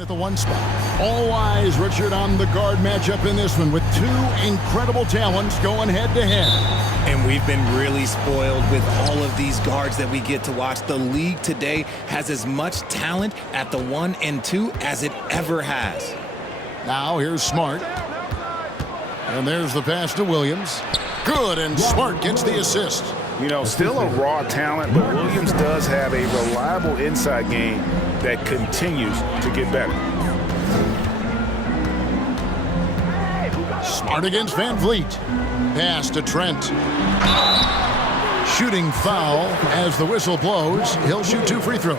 at the one spot. All eyes, Richard, on the guard matchup in this one with two incredible talents going head-to-head. And we've been really spoiled with all of these guards that we get to watch. The league today has as much talent at the 1 and 2 as it ever has. Now here's Smart. And there's the pass to Williams. Good, and Smart gets the assist. You know, still a raw talent, but Williams does have a reliable inside game that continues to get better. Smart against Van Vliet. Pass to Trent. Shooting foul as the whistle blows. He'll shoot 2 free throws.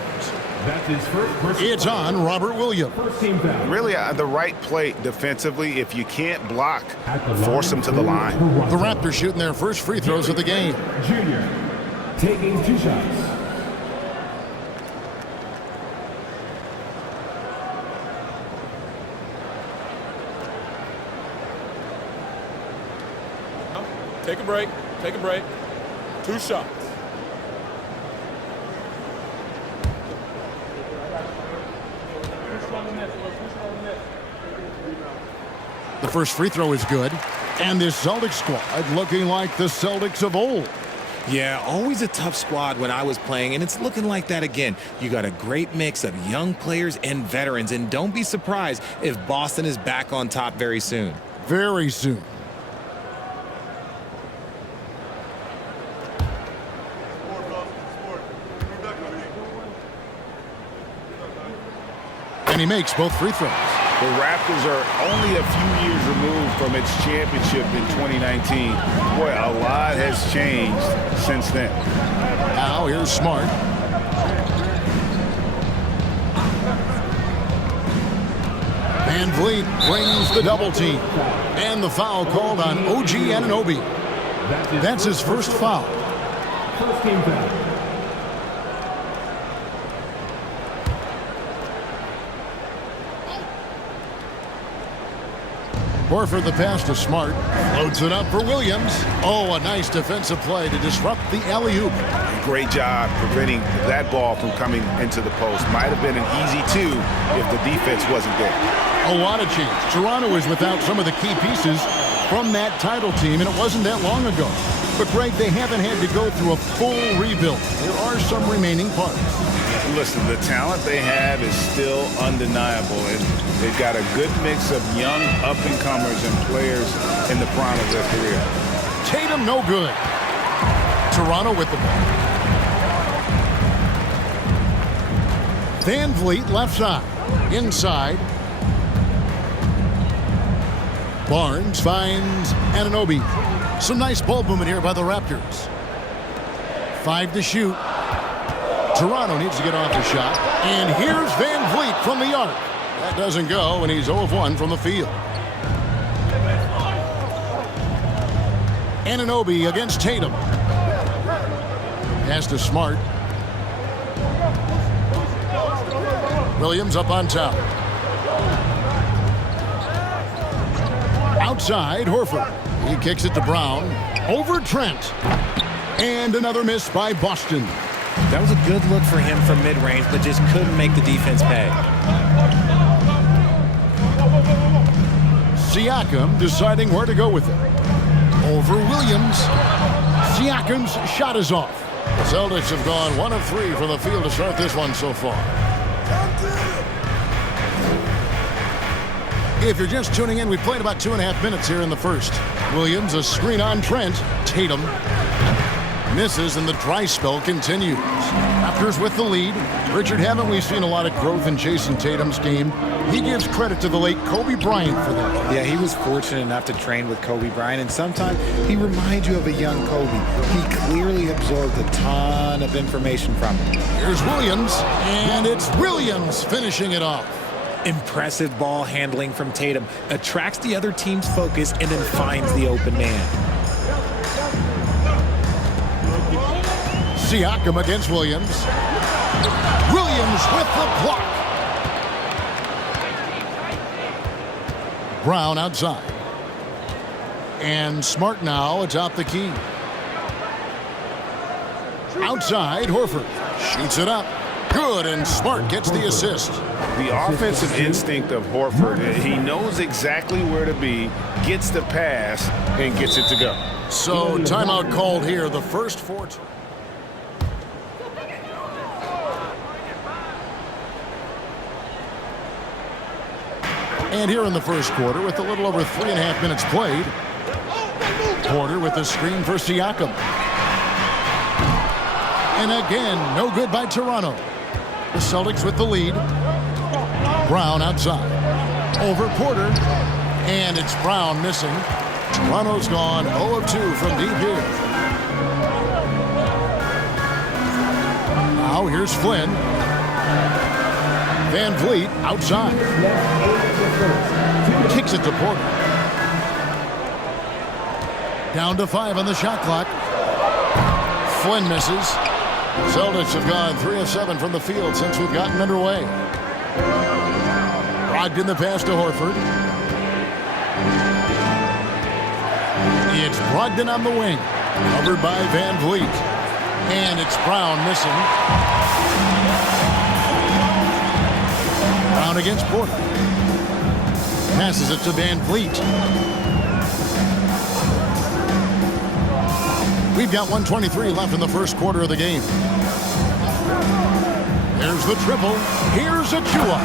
It's on Robert Williams. Really the right play defensively. If you can't block, force him to the line. The Raptors shooting their first free throws of the game. Junior taking 2 shots. Take a break. Take a break. 2 shots. The first free throw is good. And this Celtics squad looking like the Celtics of old. Yeah, always a tough squad when I was playing, and it's looking like that again. You got a great mix of young players and veterans, and don't be surprised if Boston is back on top very soon. Very soon. And he makes both free throws. The Raptors are only a few years removed from its championship in 2019. Boy, a lot has changed since then. Now here's Smart. Van Vliet brings the double team. And the foul called on OG Anunoby. That's his first foul. First team foul. Horford the pass to Smart. Loads it up for Williams. Oh, a nice defensive play to disrupt the alley-oop. Great job preventing that ball from coming into the post. Might have been an easy 2 if the defense wasn't there. A lot of change. Toronto is without some of the key pieces from that title team, and it wasn't that long ago. But, Greg, they haven't had to go through a full rebuild. There are some remaining parts. Listen, the talent they have is still undeniable, and they've got a good mix of young up-and-comers and players in the prime of their career. Tatum, no good. Toronto with the ball. Van Vliet, left side. Inside. Barnes finds Anunoby. Some nice ball movement here by the Raptors. 5 to shoot. Toronto needs to get off the shot. And here's Van Vliet from the arc. That doesn't go, and he's 0 of 1 from the field. Anunoby against Tatum. Pass to Smart. Williams up on top. Outside, Horford. He kicks it to Brown. Over Trent. And another miss by Boston. That was a good look for him from mid-range, but just couldn't make the defense pay. Siakam deciding where to go with it. Over Williams. Siakam's shot is off. The Celtics have gone 1 of 3 from the field to start this one so far. If you're just tuning in, we played about 2.5 minutes here in the first. Williams, a screen on Trent. Tatum misses, and the dry spell continues. Raptors with the lead. Richard, haven't we seen a lot of growth in Jayson Tatum's game? He gives credit to the late Kobe Bryant for that. Yeah, he was fortunate enough to train with Kobe Bryant, and sometimes he reminds you of a young Kobe. He clearly absorbed a ton of information from him. Here's Williams, and it's Williams finishing it off. Impressive ball handling from Tatum. Attracts the other team's focus and then finds the open man. Siakam against Williams. Williams with the block. Brown outside. And Smart now atop the key. Outside, Horford shoots it up. Good, and Smart gets the assist. The offensive instinct of Horford, he knows exactly where to be, gets the pass, and gets it to go. So timeout called here. The first 4. And here in the first quarter, with a little over 3.5 minutes played, Porter with the screen for Siakam. And again, no good by Toronto. The Celtics with the lead. Brown outside. Over Porter. And it's Brown missing. Toronto's gone 0 of 2 from deep here. Now here's Flynn. Van Vliet outside. Kicks it to Porter. Down to 5 on the shot clock. Flynn misses. Celtics have gone 3 of 7 from the field since we've gotten underway. Brogdon the pass to Horford. It's Brogdon on the wing. Covered by Van Vliet. And it's Brown missing. Brown against Porter. Passes it to Van Vliet. We've got 1:23 left in the first quarter of the game. There's the triple. Here's Achua.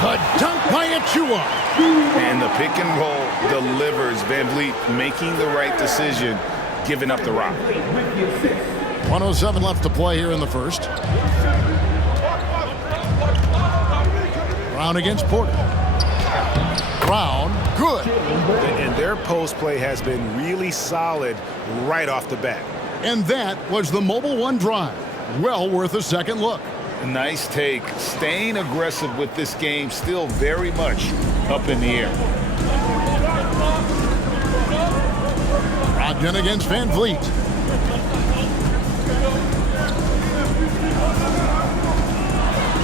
The dunk by Achua. And the pick and roll delivers. Van Vliet making the right decision, giving up the rock. 1:07 left to play here in the first. Brown against Porter. Brown, good. And their post play has been really solid right off the bat. And that was the Mobile One drive. Well worth a second look. Nice take. Staying aggressive with this game, still very much up in the air. Brogdon against Van Vliet.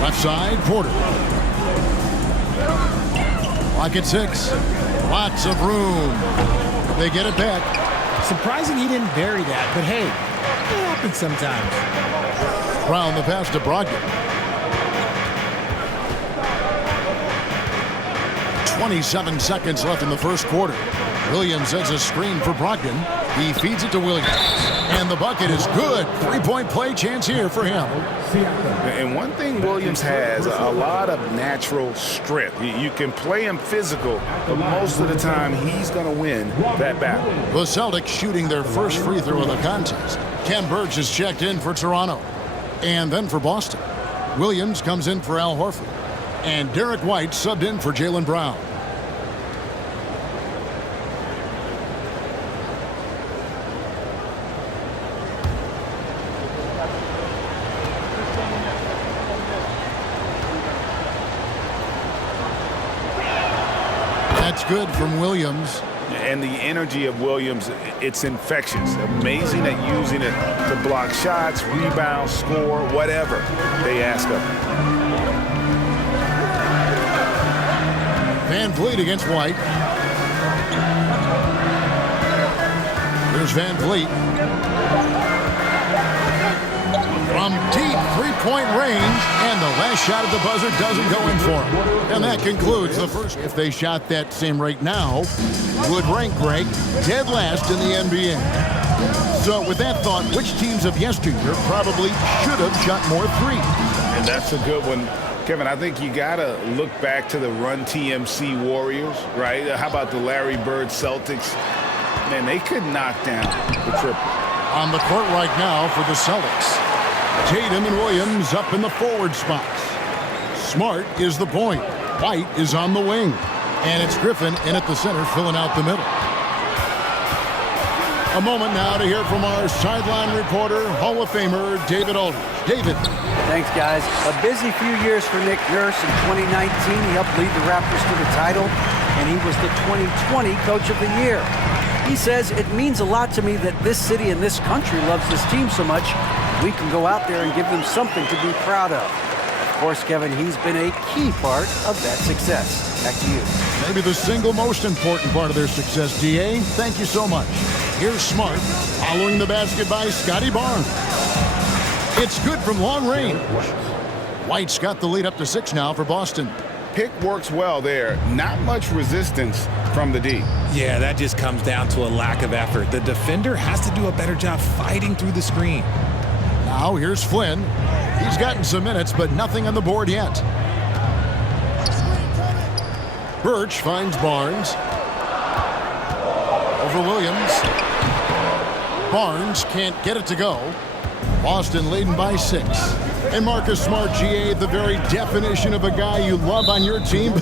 Left side, Porter. Clock at 6. Lots of room. They get it back. Surprising he didn't bury that, but hey, it happens sometimes. Brown the pass to Brogdon. 27 seconds left in the first quarter. Williams sets a screen for Brogdon. He feeds it to Williams. And the bucket is good. 3-point play chance here for him. And one thing Williams has, a lot of natural strength. You can play him physical, but most of the time he's going to win that battle. The Celtics shooting their first free throw of the contest. Ken Burks is checked in for Toronto. And then for Boston. Williams comes in for Al Horford. And Derek White subbed in for Jaylen Brown. That's good from Williams. And the energy of Williams, it's infectious. Amazing at using it to block shots, rebound, score, whatever they ask of him. Van Vliet against White. Here's Van Vliet. From deep three-point range, and the last shot at the buzzer doesn't go in for him. And that concludes the first. If they shot that same rate now, would rank Greg dead last in the NBA. So with that thought, which teams of yesteryear probably should have shot more threes? And that's a good one. Kevin, I think you got to look back to the Run TMC Warriors, right? How about the Larry Bird Celtics? Man, they could knock down the triple. On the court right now for the Celtics. Tatum and Williams up in the forward spots. Smart is the point. White is on the wing. And it's Griffin in at the center, filling out the middle. A moment now to hear from our sideline reporter, Hall of Famer David Aldridge. David. Thanks, guys. A busy few years for Nick Nurse. In 2019, he helped lead the Raptors to the title, and he was the 2020 Coach of the Year. He says, it means a lot to me that this city and this country loves this team so much, we can go out there and give them something to be proud of. Of course, Kevin, he's been a key part of that success. Back to you. Maybe the single most important part of their success, D.A. Thank you so much. Here's Smart, following the basket by Scotty Barnes. It's good from long range. White's got the lead up to 6 now for Boston. Pick works well there. Not much resistance from the D. Yeah, that just comes down to a lack of effort. The defender has to do a better job fighting through the screen. Now here's Flynn. He's gotten some minutes, but nothing on the board yet. Birch finds Barnes. Over Williams. Barnes can't get it to go. Boston leading by 6. And Marcus Smart, GA, the very definition of a guy you love on your team,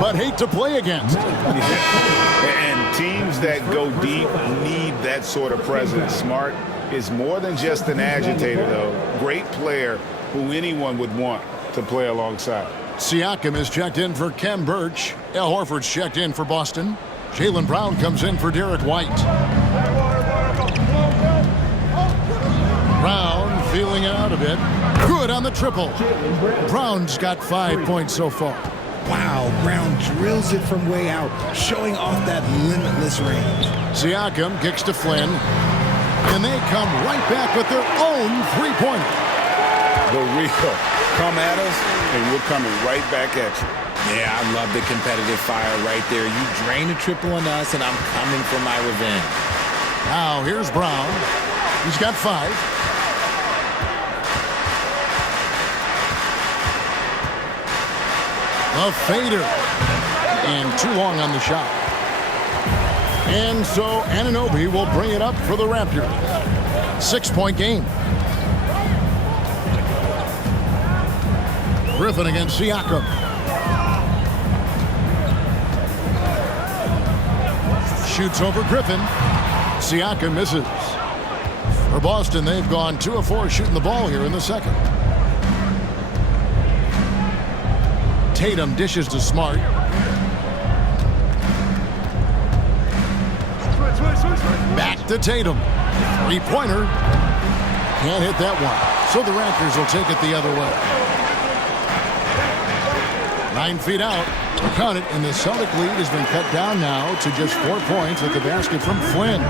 but hate to play against. And teams that go deep need that sort of presence. Smart is more than just an agitator, though. Great player who anyone would want to play alongside. Siakam is checked in for Kem Birch. Al Horford's checked in for Boston. Jaylen Brown comes in for Derek White. Brown feeling out a bit. Good on the triple. Brown's got 5 points so far. Wow, Brown drills it from way out, showing off that limitless range. Siakam kicks to Flynn. And they come right back with their own three-pointer. The real come at us, and we're coming right back at you. Yeah, I love the competitive fire right there. You drain a triple on us, and I'm coming for my revenge. Now here's Brown. He's got 5. A fader. And too long on the shot. And so Anunoby will bring it up for the Raptors. 6-point game. Griffin against Siakam. Shoots over Griffin. Siakam misses. For Boston, they've gone 2 of 4 shooting the ball here in the second. Tatum dishes to Smart. Back to Tatum. Three-pointer. Can't hit that one. So the Raptors will take it the other way. 9 feet out. Count it, and the Celtic lead has been cut down now to just 4 points with the basket from Flynn.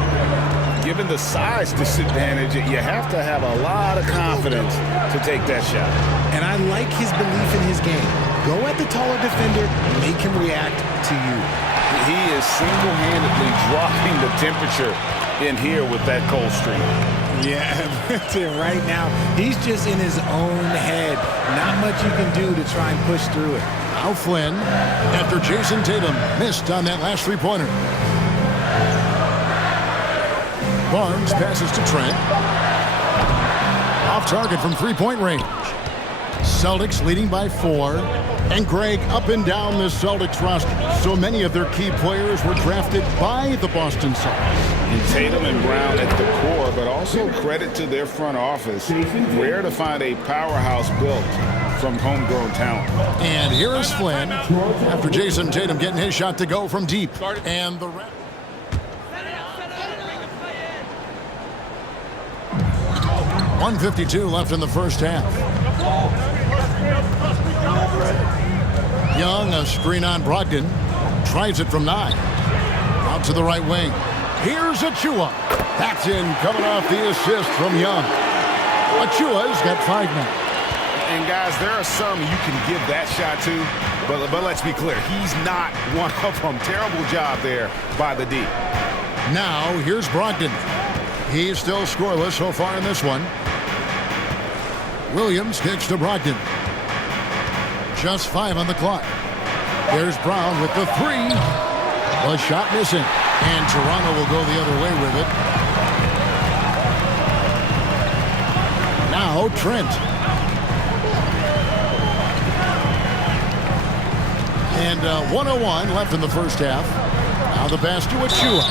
Given the size disadvantage, you have to have a lot of confidence to take that shot. And I like his belief in his game. Go at the taller defender, make him react to you. He is single-handedly dropping the temperature in here with that cold streak. Yeah, right now, he's just in his own head. Not much you can do to try and push through it. Now Flynn, after Jayson Tatum missed on that last three-pointer. Barnes passes to Trent. Off target from three-point range. Celtics leading by 4. And Greg, up and down the Celtics roster, so many of their key players were drafted by the Boston Celtics. And Tatum and Brown at the core, but also credit to their front office. Rare to find a powerhouse built from homegrown talent. And here is Flynn after Jayson Tatum getting his shot to go from deep. And the 1:52 left in the first half. Young, a screen on Brogdon. Tries it from 9. Out to the right wing. Here's Achua. That's in, coming off the assist from Young. Achua's got 5 now. And guys, there are some you can give that shot to, but let's be clear, he's not one of them. Terrible job there by the D. Now, here's Brogdon. He's still scoreless so far in this one. Williams kicks to Brogdon. Just 5 on the clock. There's Brown with the 3. The shot missing. And Toronto will go the other way with it. Now Trent. And 1:01 left in the first half. Now the pass to Achua.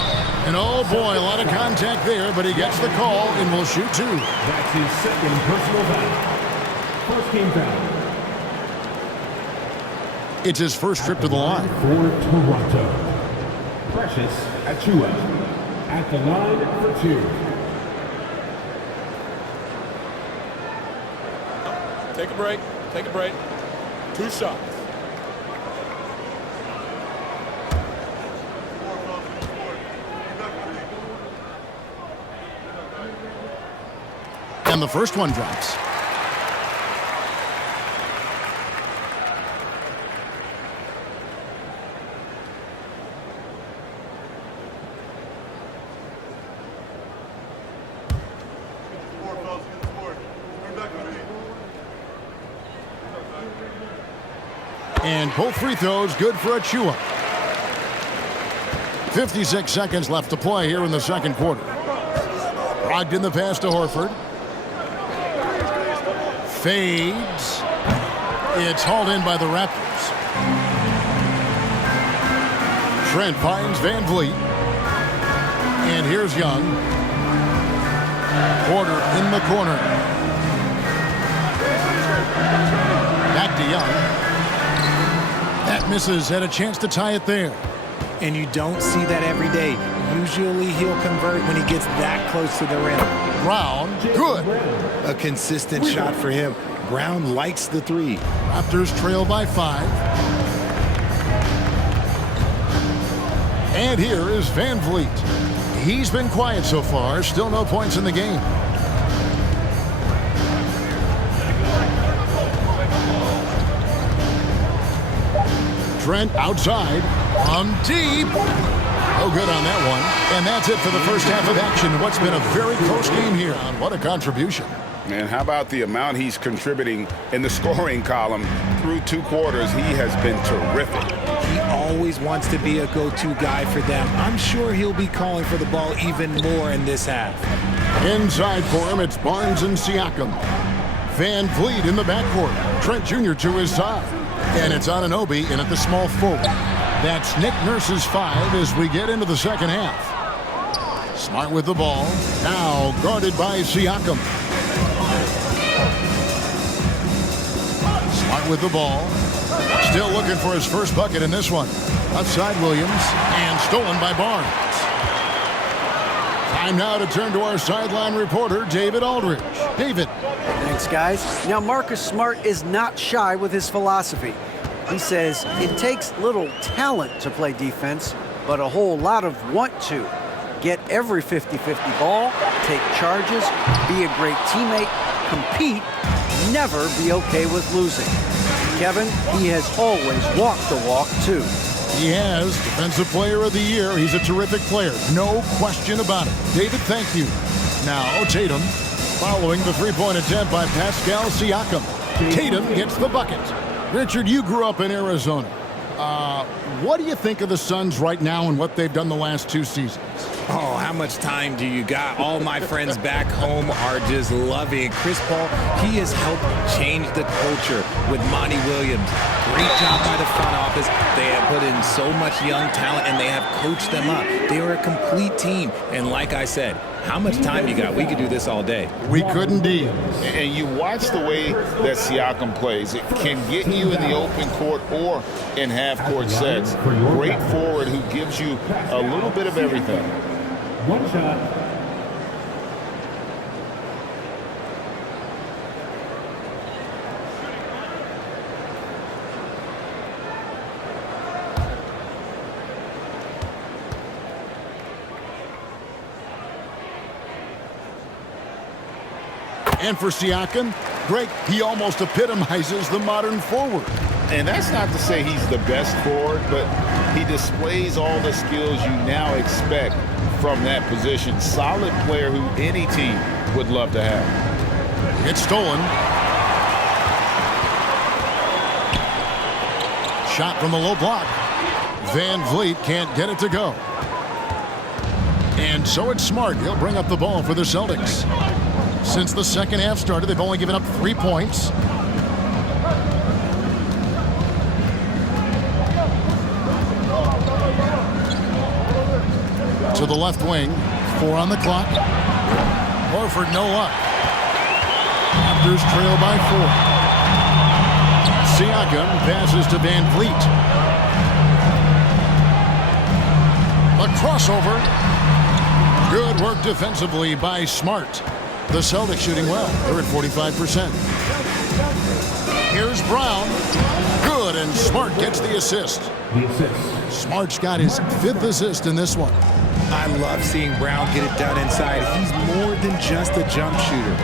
And oh boy, a lot of contact there, but he gets the call and will shoot 2. That's his second personal foul. First team foul. It's his first trip to the line. For Toronto, Precious Achua at the line for 2. Take a break. Take a break. 2 shots. And the first one drops. And both free throws good for Achua. 56 seconds left to play here in the second quarter. Brogdon the pass to Horford. Fades. It's hauled in by the Raptors. Trent finds Van Vliet. And here's Young. Porter in the corner. Back to Young. That misses. Had a chance to tie it there. And you don't see that every day. Usually he'll convert when he gets that close to the rim. Brown, good. A consistent shot for him. Brown likes the three. Raptors trail by 5. And here is Van Vliet. He's been quiet so far. Still no points in the game. Trent outside. From deep. No good on that one. And that's it for the first half of action. What's been a very close game here. What a contribution. And how about the amount he's contributing in the scoring column through 2 quarters? He has been terrific. He always wants to be a go-to guy for them. I'm sure he'll be calling for the ball even more in this half. Inside for him, it's Barnes and Siakam. Van Vliet in the backcourt. Trent Jr. to his side. And it's Anunoby in at the small forward. That's Nick Nurse's 5 as we get into the second half. Smart with the ball. Now guarded by Siakam. Smart with the ball. Still looking for his first bucket in this one. Outside Williams. And stolen by Barnes. Time now to turn to our sideline reporter, David Aldridge. David. Thanks, guys. Now, Marcus Smart is not shy with his philosophy. He says it takes little talent to play defense, but a whole lot of want to. Get every 50-50 ball, take charges, be a great teammate, compete, never be okay with losing. Kevin, he has always walked the walk, too. He has. Defensive Player of the Year. He's a terrific player. No question about it. David, thank you. Now, Tatum, following the three-point attempt by Pascal Siakam. Tatum gets the bucket. Richard, you grew up in Arizona. What do you think of the Suns right now and what they've done the last 2 seasons? Oh, how much time do you got? All my friends back home are just loving Chris Paul. He has helped change the culture with Monty Williams. Great job by the front office. They have put in so much young talent, and they have coached them up. They are a complete team. And like I said, how much time you got? We could do this all day. We could indeed. And you watch the way that Siakam plays. It can get you in the open court or in half-court sets. Great forward who gives you a little bit of everything. One shot. And for Siakam, great. He almost epitomizes the modern forward. And that's not to say he's the best forward, but he displays all the skills you now expect from that position. Solid player who any team would love to have. It's stolen. Shot from the low block. Van Vliet can't get it to go. And so it's Smart. He'll bring up the ball for the Celtics. Since the second half started, they've only given up 3 points. To the left wing. 4 on the clock. Horford, no luck. Raptors trail by 4. Siakam passes to Van Vliet. A crossover. Good work defensively by Smart. The Celtics shooting well. They're at 45%. Here's Brown. Good, and Smart gets the assist. The assist. Smart's got his 5th assist in this one. I love seeing Brown get it done inside. He's more than just a jump shooter.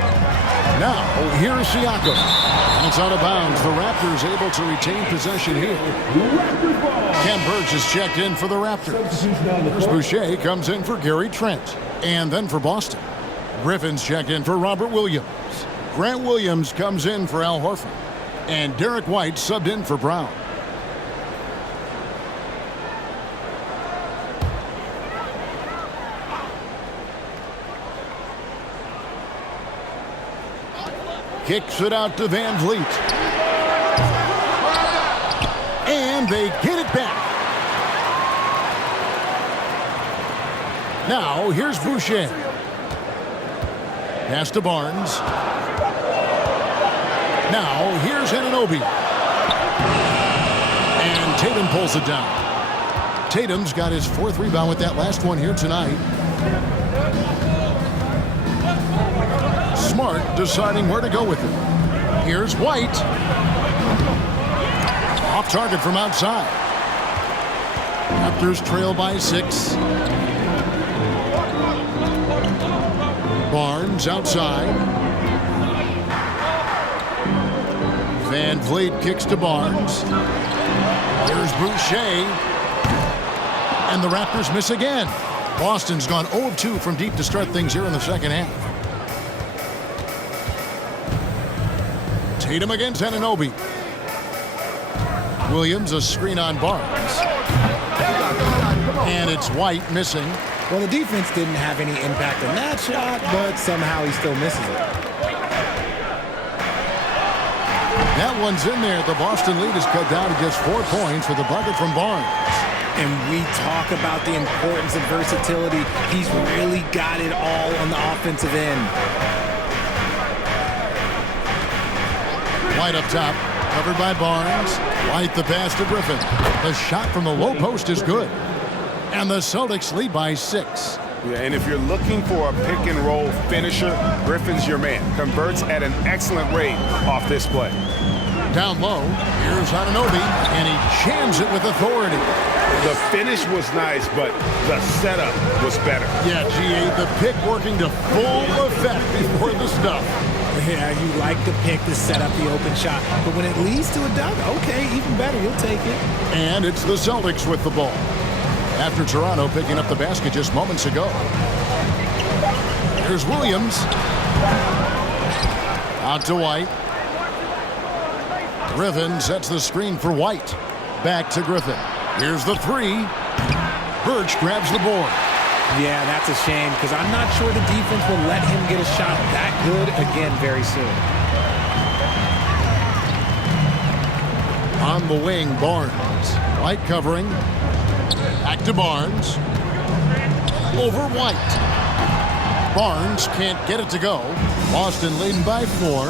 Now, here's Siakam. And it's out of bounds. The Raptors able to retain possession here. Ken Burge is checked in for the Raptors. Chris Boucher comes in for Gary Trent. And then for Boston, Griffin's checked in for Robert Williams. Grant Williams comes in for Al Horford. And Derek White subbed in for Brown. Kicks it out to Van Vliet. And they get it back. Now, here's Boucher. Pass to Barnes. Now, here's Anunoby. And Tatum pulls it down. Tatum's got his 4th rebound with that last one here tonight. Smart deciding where to go with it. Here's White. Off target from outside. Raptors trail by 6. Barnes outside. Van Vliet kicks to Barnes. Here's Boucher. And the Raptors miss again. Boston's gone 0 of 2 from deep to start things here in the second half. Tatum against Anunoby. Williams, a screen on Barnes. And it's White missing. Well, the defense didn't have any impact on that shot, but somehow he still misses it. That one's in there. The Boston lead is cut down to just 4 points with a bucket from Barnes. And we talk about the importance of versatility. He's really got it all on the offensive end. White up top, covered by Barnes. White the pass to Griffin. The shot from the low post is good. And the Celtics lead by 6. Yeah, and if you're looking for a pick-and-roll finisher, Griffin's your man. Converts at an excellent rate off this play. Down low, here's Anunoby, and he jams it with authority. The finish was nice, but the setup was better. Yeah, GA, the pick working to full effect before the stuff. Yeah, you like the pick to set up the open shot, but when it leads to a dunk, okay, even better, you'll take it. And it's the Celtics with the ball. After Toronto picking up the basket just moments ago. Here's Williams. Out to White. Griffin sets the screen for White. Back to Griffin. Here's the 3. Birch grabs the board. Yeah, that's a shame because I'm not sure the defense will let him get a shot that good again very soon. On the wing, Barnes. White covering. Back to Barnes. Over White. Barnes can't get it to go. Boston leading by 4.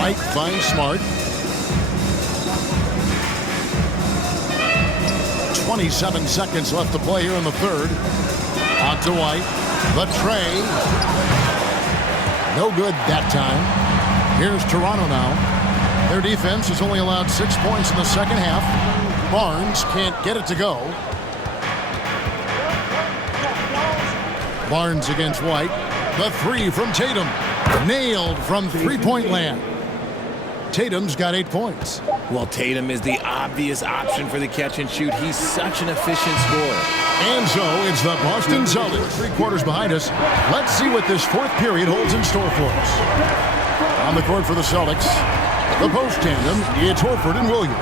White finds Smart. 27 seconds left to play here in the third. Out to White. The tray. No good that time. Here's Toronto now. Their defense has only allowed 6 points in the second half. Barnes can't get it to go. Barnes against White. The 3 from Tatum. Nailed from three-point land. Tatum's got 8 points. Well, Tatum is the obvious option for the catch and shoot. He's such an efficient scorer. And so it's the Boston Celtics. 3 quarters behind us. Let's see what this 4th period holds in store for us. On the court for the Celtics, the post tandem, it's Horford and Williams.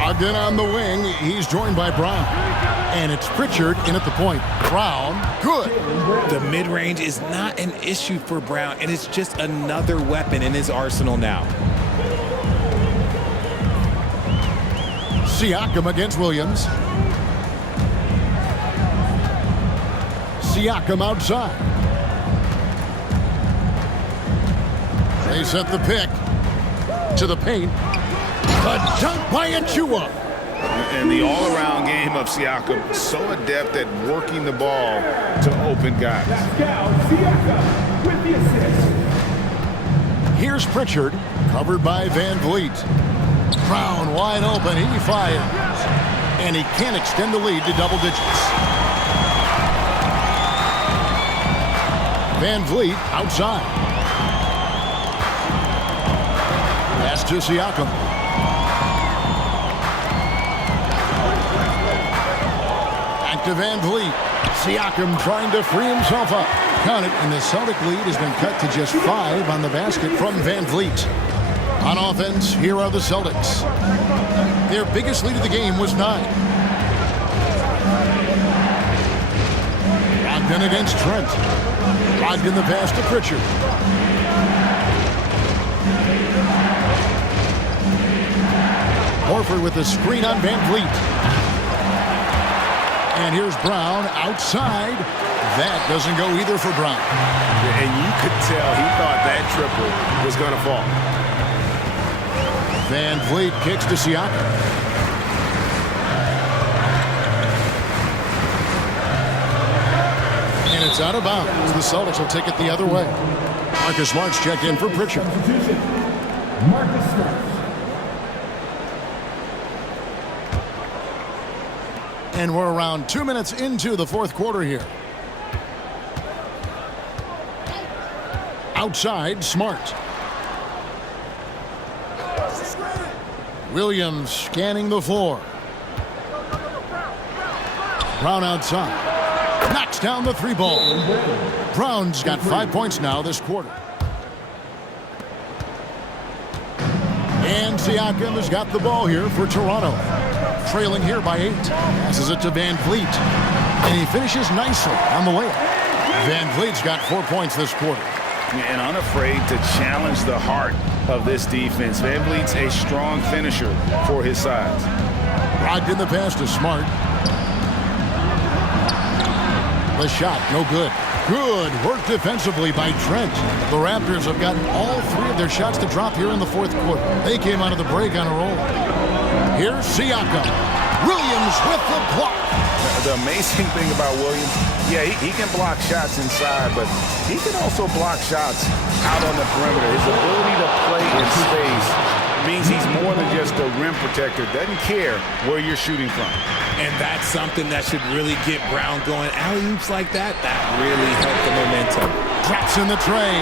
Ogden on the wing, he's joined by Brown. And it's Pritchard in at the point. Brown, good. The mid-range is not an issue for Brown, and it's just another weapon in his arsenal now. Siakam against Williams. Siakam outside. They set the pick to the paint. The dunk by Achua. And the all-around game of Siakam, so adept at working the ball to open guys. Pascal Siakam with the assist. Here's Pritchard, covered by Van Vliet. Brown wide open, he fires. And he can't extend the lead to double digits. Van Vliet outside. Pass to Siakam. Back to Van Vliet. Siakam trying to free himself up. Count it, and the Celtic lead has been cut to just 5 on the basket from Van Vliet. On offense, here are the Celtics. Their biggest lead of the game was 9. Ogden against Trent. Ogden the pass to Pritchard. Horford with the screen on Van Vliet. And here's Brown outside. That doesn't go either for Brown. And you could tell he thought that triple was going to fall. Van Vliet kicks to Siakam. And it's out of bounds. The Celtics will take it the other way. Marcus Smart's checked in for Pritchard. Marcus Smart. And we're around 2 minutes into the fourth quarter here. Outside, Smart. Williams scanning the floor. Brown outside. Knocks down the three ball. Brown's got 5 points now this quarter. And Siakam has got the ball here for Toronto. Trailing here by 8. Passes it to Van Vliet. And he finishes nicely on the layup. Van Vliet's got 4 points this quarter. And unafraid to challenge the heart of this defense. Van Vliet's a strong finisher for his size. Rocked in the pass to Smart. The shot, no good. Good work defensively by Trent. The Raptors have gotten all 3 of their shots to drop here in the fourth quarter. They came out of the break on a roll. Here's Siakam. Williams with the block. The amazing thing about Williams, yeah, he can block shots inside, but he can also block shots out on the perimeter. His ability to play in space means he's more than just a rim protector. Doesn't care where you're shooting from. And that's something that should really get Brown going. Alley-oops like that really help the momentum. Drops in the tray.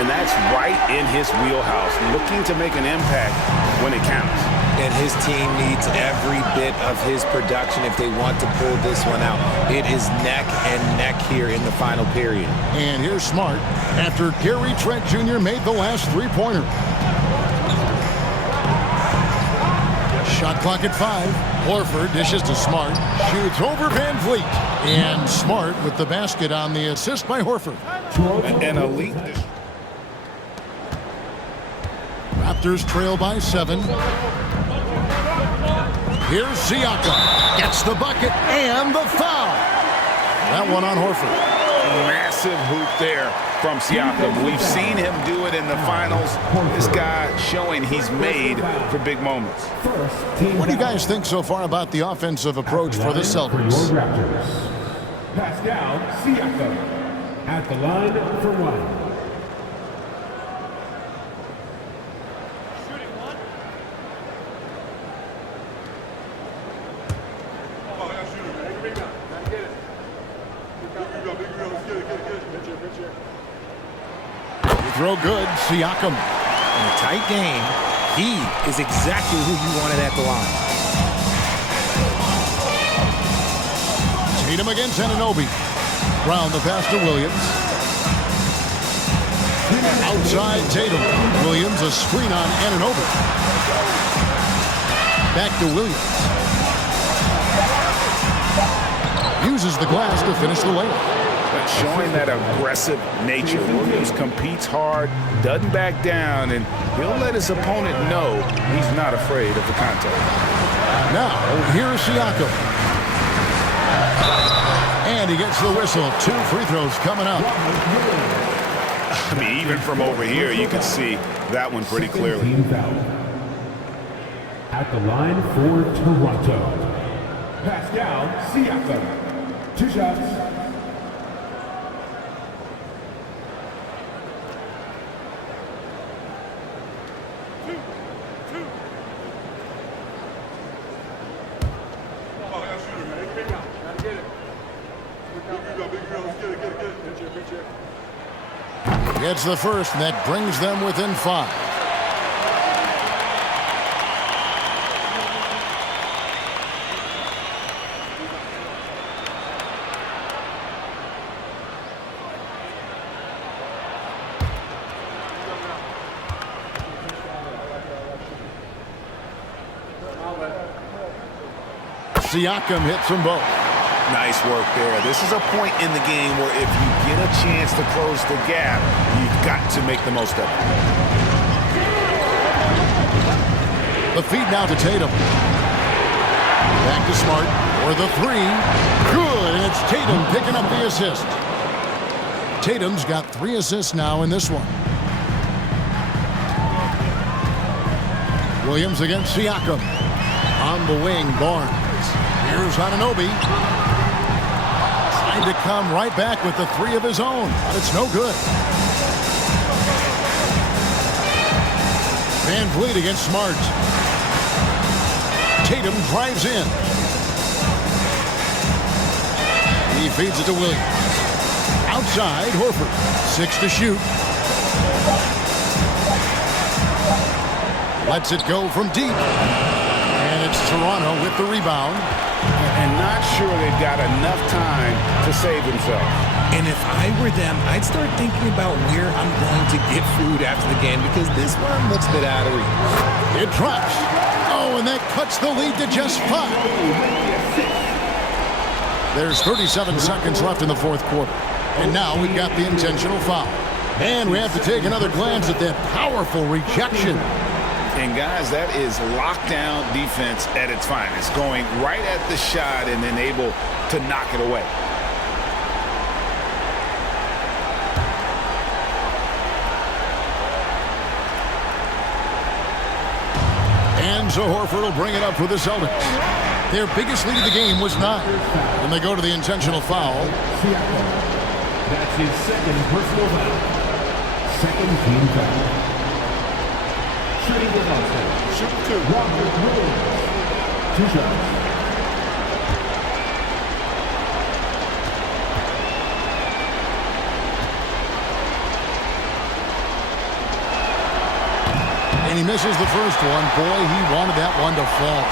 And that's right in his wheelhouse, looking to make an impact when it counts. And his team needs every bit of his production if they want to pull this one out. It is neck and neck here in the final period. And here's Smart after Gary Trent Jr. made the last three-pointer. Shot clock at 5. Horford dishes to Smart. Shoots over Van Vliet. And Smart with the basket on the assist by Horford. An elite. Raptors trail by 7. Here's Siakam. Gets the bucket and the foul. That one on Horford. Massive hoop there from Siakam. We've seen him do it in the finals. This guy showing he's made for big moments. What do you guys think so far about the offensive approach for the Celtics? Pascal Siakam at the line for 1. Throw good, Siakam. In a tight game, he is exactly who you wanted at the line. Tatum against Anunoby. Brown the pass to Williams. Outside Tatum. Williams a screen on Anunoby. Back to Williams. Uses the glass to finish the layup. But showing that aggressive nature. Williams competes hard, doesn't back down, and he'll let his opponent know he's not afraid of the contact. Now, here's Siakam. And he gets the whistle. 2 free throws coming up. I mean, even from over here, you can see that one pretty clearly. At the line for Toronto, Pascal Siakam. 2 shots. Gets the first, and that brings them within 5. Siakam hits them both. Nice work there. This is a point in the game where if you get a chance to close the gap, you've got to make the most of it. The feed now to Tatum. Back to Smart for the three. Good, and it's Tatum picking up the assist. Tatum's got 3 assists now in this one. Williams against Siakam. On the wing, Barnes. Here's Anunoby. Trying to come right back with the 3 of his own, but it's no good. Van Vliet against Smart. Tatum drives in. He feeds it to Williams. Outside, Horford. 6 to shoot. Lets it go from deep. And it's Toronto with the rebound. And not sure they've got enough time to save themselves. And if I were them, I'd start thinking about where I'm going to get food after the game because this one looks a bit out of reach. It drops. Oh, and that cuts the lead to just 5. There's 37 seconds left in the fourth quarter. And now we've got the intentional foul. And we have to take another glance at that powerful rejection. And guys, that is lockdown defense at its finest. Going right at the shot and then able to knock it away. And so Horford will bring it up for the Celtics. Their biggest lead of the game was 9. And they go to the intentional foul. That's his second personal foul. Second team foul. Shooting the Boston. Shoot 2. Robert Williams. 2 shots. And he misses the first one. Boy, he wanted that one to fall.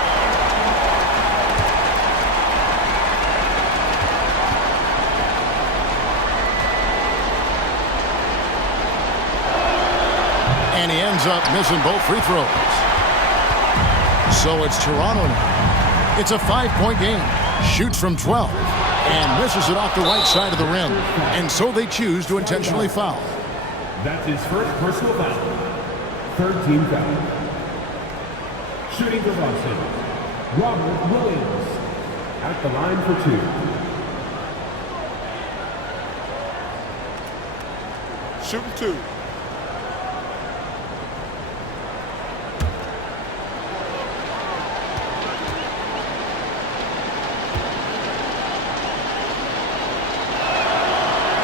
And he ends up missing both free throws. So it's Toronto now. It's a 5-point game. Shoots from 12 and misses it off the right side of the rim. And so they choose to intentionally foul. That's his first personal foul. Third team foul. Shooting for Boston. Robert Williams. At the line for 2. Shooting 2.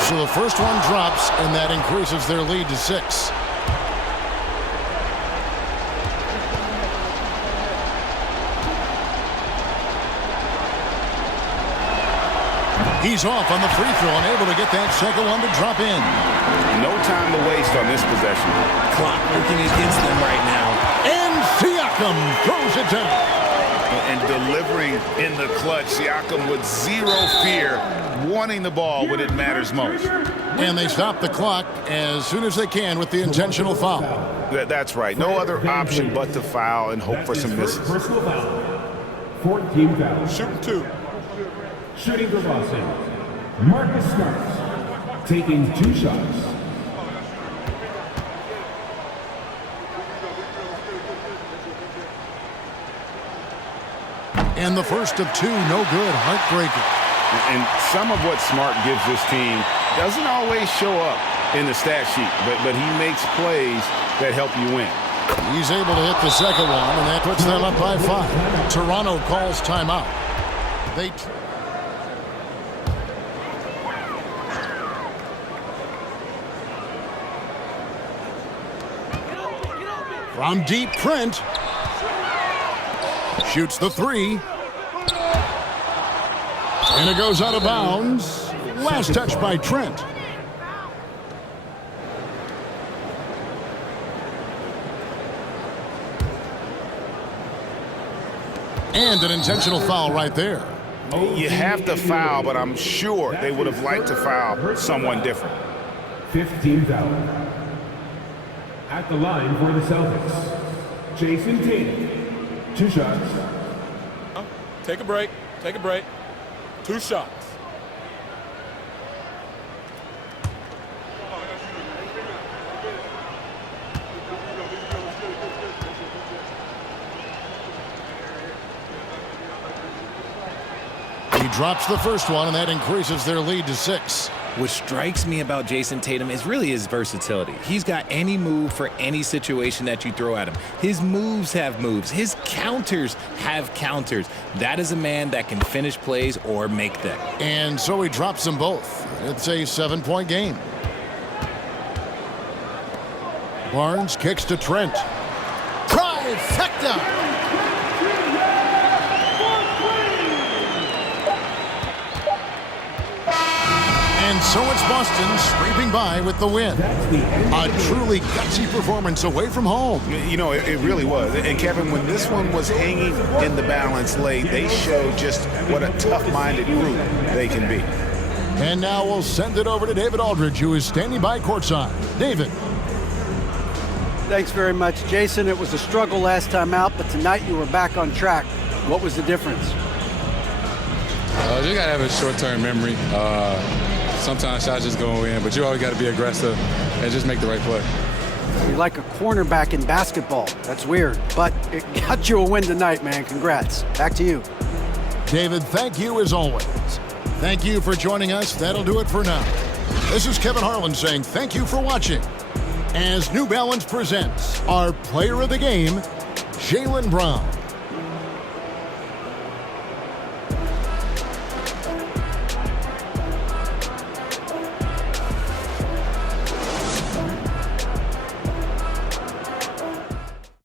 So the first one drops, and that increases their lead to 6. He's off on the free throw and able to get that second one to drop in. No time to waste on this possession. Clock working against them right now. And Siakam throws it down. And delivering in the clutch. Siakam with 0 fear, wanting the ball when it matters most. And they stop the clock as soon as they can with the intentional foul. That's right. No other option but to foul and hope for some misses. Personal foul. Fourth team foul. Shooting 2. Shooting for Boston. Marcus Smart. Taking 2 shots. And the first of 2, no good. Heartbreaker. And some of what Smart gives this team doesn't always show up in the stat sheet, but he makes plays that help you win. He's able to hit the second one, and that puts them up by 5. Toronto calls timeout. From deep, Trent shoots the 3. And it goes out of bounds. Last touch by Trent. And an intentional foul right there. You have to foul, but I'm sure they would have liked to foul someone different. 15 foul. At the line for the Celtics, Jayson Tatum. 2 shots. Take a break. Take a break. 2 shots. He drops the first one, and that increases their lead to 6. What strikes me about Jayson Tatum is really his versatility. He's got any move for any situation that you throw at him. His moves have moves. His counters have counters. That is a man that can finish plays or make them. And so he drops them both. It's a 7-point game. Barnes kicks to Trent. Trifecta! And so it's Boston scraping by with the win. A truly gutsy performance away from home. You know, it really was. And Kevin, when this one was hanging in the balance late, they showed just what a tough-minded group they can be. And now we'll send it over to David Aldridge, who is standing by courtside. David. Thanks very much, Jason. It was a struggle last time out, but tonight you were back on track. What was the difference? You got to have a short-term memory. Sometimes shots just go in, but you always got to be aggressive and just make the right play. You're like a cornerback in basketball. That's weird, but it got you a win tonight, man. Congrats. Back to you. David, thank you as always. Thank you for joining us. That'll do it for now. This is Kevin Harlan saying thank you for watching. As New Balance presents our player of the game, Jaylen Brown.